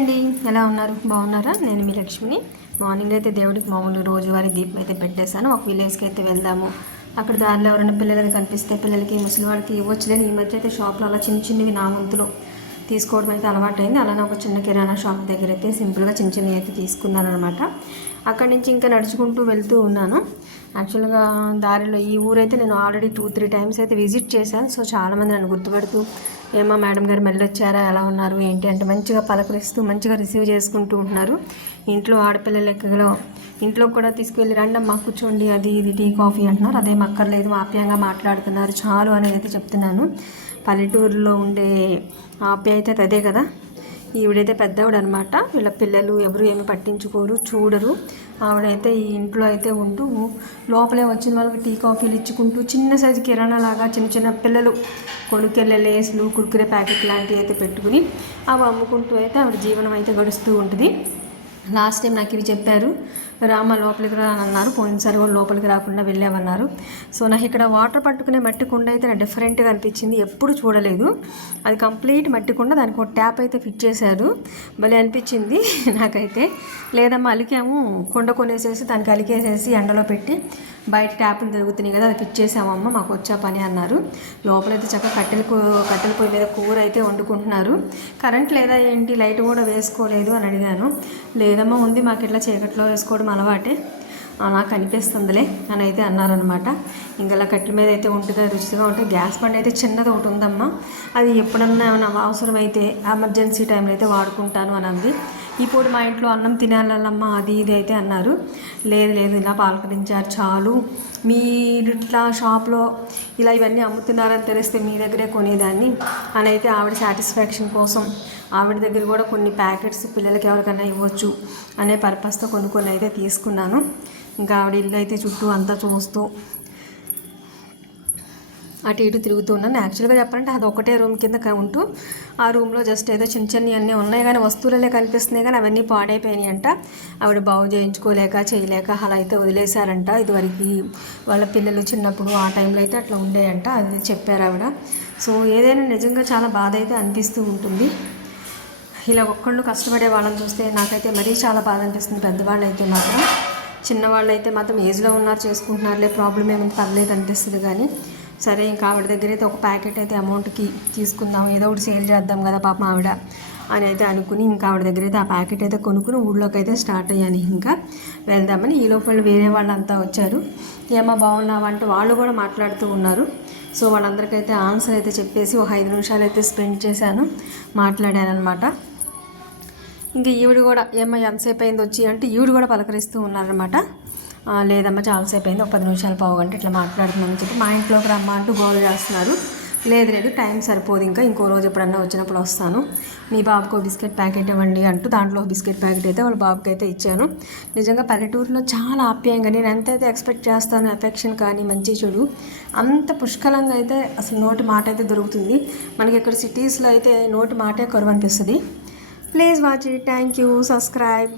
అండి. ఎలా ఉన్నారు? బాగున్నారా? నేను మీ లక్ష్మిని. మార్నింగ్ అయితే దేవుడికి మామూలు రోజువారీ దీపం అయితే పెట్టేశాను. ఒక విలేజ్కి అయితే వెళ్దాము. అక్కడ దారిలో ఎవరైనా పిల్లలకి కనిపిస్తే పిల్లలకి ముసలి వాళ్ళకి ఇవ్వచ్చులేని ఈ మధ్య అయితే షాప్లో అలా చిన్న చిన్నవి నా వంతులో తీసుకోవడం అయితే అలవాటైంది. అలానే ఒక చిన్న కిరాణా షాప్ దగ్గర అయితే సింపుల్గా చిన్న చిన్నవి అయితే తీసుకున్నాను అనమాట అక్కడి నుంచి ఇంకా నడుచుకుంటూ వెళ్తూ ఉన్నాను. యాక్చువల్గా దారిలో ఈ ఊరైతే నేను ఆల్రెడీ టూ త్రీ టైమ్స్ అయితే విజిట్ చేశాను. సో చాలామంది నన్ను గుర్తుపడుతూ ఏమో మేడం గారు మెల్లొచ్చారా? ఎలా ఉన్నారు? ఏంటి? అంటే మంచిగా పలకరిస్తూ మంచిగా రిసీవ్ చేసుకుంటూ ఉంటున్నారు. ఇంట్లో ఆడపిల్ల లెక్కలో ఇంట్లో కూడా తీసుకెళ్ళి రండమ్మా కూర్చోండి అది ఇది టీ కాఫీ అంటున్నారు. అదేం అక్కర్లేదు ఆప్యాయంగా మాట్లాడుతున్నారు. చాలు అనేది అయితే చెప్తున్నాను. పల్లెటూరులో ఉండే ఆప్యాయత అదే కదా. ఈవిడైతే పెద్దవాడు అనమాట వీళ్ళ పిల్లలు ఎవరు ఏమి పట్టించుకోరు చూడరు. ఆవిడైతే ఈ ఇంట్లో అయితే ఉంటూ లోపలే వచ్చిన వాళ్ళకి టీ కాఫీలు ఇచ్చుకుంటూ చిన్న సైజు కిరాణా లాగా చిన్న చిన్న పిల్లలు కొనుక్కెళ్ళే లేసులు కుర్కురే ప్యాకెట్ లాంటివి అయితే పెట్టుకుని అవి అమ్ముకుంటూ అయితే ఆవిడ జీవనం అయితే గడుస్తూ ఉంటుంది. లాస్ట్ టైం నాకు ఇవి చెప్పారు. రామ లోపలికి రా అని అన్నారు పోయినసారి కూడా లోపలికి రాకుండా వెళ్ళామన్నారు. సో నాకు ఇక్కడ వాటర్ పట్టుకునే మట్టి కుండ అయితే నాకు డిఫరెంట్గా అనిపించింది. ఎప్పుడు చూడలేదు. అది కంప్లీట్ మట్టి కుండ. దానికి ఒక ట్యాప్ అయితే ఫిట్ చేశారు. భలే అనిపించింది నాకైతే. లేదమ్మా అలికాము. కుండ కొనేసేసి దానికి అలికేసేసి ఎండలో పెట్టి బయట ట్యాపులు తిరుగుతున్నాయి కదా అది ఫిట్ చేసామమ్మ మాకు వచ్చా పని అన్నారు. లోపలైతే చక్కగా కట్టెల కూ- కట్టెల పొయ్యి మీద కూర అయితే వండుకుంటున్నారు. కరెంట్ లేదా ఏంటి? లైట్ కూడా వేసుకోలేదు అని అడిగాను. లేదమ్మా ఉంది. మాకు ఇట్లా చీకట్లో వేసుకోవడం అలవాటే. నాకు అనిపిస్తుందిలే అని అయితే అన్నారనమాట. ఇంకా అలా కట్టెల మీద అయితే ఉంటుంది రుచిగా ఉంటుంది గ్యాస్ బండి అయితే చిన్నది ఒకటి ఉందమ్మా. అది ఎప్పుడన్నా ఏమైనా అవసరమైతే ఎమర్జెన్సీ టైంలో అయితే వాడుకుంటాను అని అంది. ఇప్పుడు మా ఇంట్లో అన్నం తినాలమ్మా అది ఇది అయితే అన్నారు. లేదు లేదు ఇలా పాలకరించారు చాలు. మీరు ఇట్లా షాప్లో ఇలా ఇవన్నీ అమ్ముతున్నారని తెలిస్తే మీ దగ్గరే కొనేదాన్ని. అని అయితే ఆవిడ సాటిస్ఫాక్షన్ కోసం ఆవిడ దగ్గర కూడా కొన్ని ప్యాకెట్స్ పిల్లలకి ఎవరికైనా ఇవ్వచ్చు అనే పర్పస్తో కొన్ని కొన్ని అయితే తీసుకున్నాను. ఇంకా ఆవిడ ఇల్లు అయితే చుట్టూ అంతా చూస్తూ అటు ఇటు తిరుగుతూ ఉన్నాను. యాక్చువల్గా చెప్పాలంటే అది ఒకటే రూమ్ కింద ఉంటూ ఆ రూమ్లో జస్ట్ ఏదో చిన్న చిన్న అన్నీ ఉన్నాయి కానీ వస్తువులే కనిపిస్తున్నాయి కానీ అవన్నీ పాడైపోయినాయి అంట ఆవిడ బాగు చేయించుకోలేక చేయలేక అలా అయితే వదిలేశారంట. ఇదివరకు వాళ్ళ పిల్లలు చిన్నప్పుడు ఆ టైంలో అయితే అట్లా ఉండేయంట అది చెప్పారు ఆవిడ. సో ఏదైనా నిజంగా చాలా బాధ అయితే అనిపిస్తూ ఉంటుంది. ఇలా ఒక్కళ్ళు కష్టపడే వాళ్ళని చూస్తే నాకైతే మరీ చాలా బాధ అనిపిస్తుంది. పెద్దవాళ్ళు అయితే మాత్రం చిన్నవాళ్ళు అయితే మాత్రం ఏజ్లో ఉన్నారు చేసుకుంటున్నారులే ప్రాబ్లం ఏమైనా పర్లేదు అనిపిస్తుంది కానీ సరే ఇంకా ఆవిడ దగ్గర అయితే ఒక ప్యాకెట్ అయితే అమౌంట్కి తీసుకుందాం ఏదో ఒకటి సేల్ చేద్దాం కదా పాపం ఆవిడ అని అయితే అనుకుని ఇంకా ఆవిడ దగ్గర అయితే ఆ ప్యాకెట్ అయితే కొనుక్కుని ఊళ్ళోకి అయితే స్టార్ట్ అయ్యాను. ఇంకా వెళ్దామని ఈ లోపల వేరే వాళ్ళంతా వచ్చారు. ఏమో బాగున్నావా అంటే వాళ్ళు కూడా మాట్లాడుతూ ఉన్నారు. సో వాళ్ళందరికైతే ఆన్సర్ అయితే చెప్పేసి ఒక ఐదు నిమిషాలు అయితే స్పెండ్ చేశాను మాట్లాడాను అనమాట ఇంకా ఈవిడ కూడా ఏమో ఎంతసేపు అయింది వచ్చి? అంటే ఈవిడ కూడా పలకరిస్తూ ఉన్నారనమాట లేదమ్మా చాలాసేపు అయింది ఒక పది నిమిషాలు పావు గంట ఇట్లా మాట్లాడుతున్నామని చెప్పి మా ఇంట్లోకి రమ్మా అంటూ గోల్ చేస్తున్నారు. లేదు లేదు టైం సరిపోదు ఇంకా ఇంకో రోజు ఎప్పుడన్నా వచ్చినప్పుడు వస్తాను. మీ బాబుకు బిస్కెట్ ప్యాకెట్ ఇవ్వండి అంటూ దాంట్లో బిస్కెట్ ప్యాకెట్ అయితే వాళ్ళ బాబుకి అయితే ఇచ్చాను. నిజంగా పల్లెటూరులో చాలా ఆప్యాయంగా నేను ఎంతైతే ఎక్స్పెక్ట్ చేస్తాను ఎఫెక్షన్ కానీ మంచి చెడు అంత పుష్కలంగా అయితే అసలు నోటి మాట అయితే దొరుకుతుంది. మనకి ఇక్కడ సిటీస్లో అయితే నోటి మాటే కొరవనిపిస్తుంది. Please watch it thank you subscribe.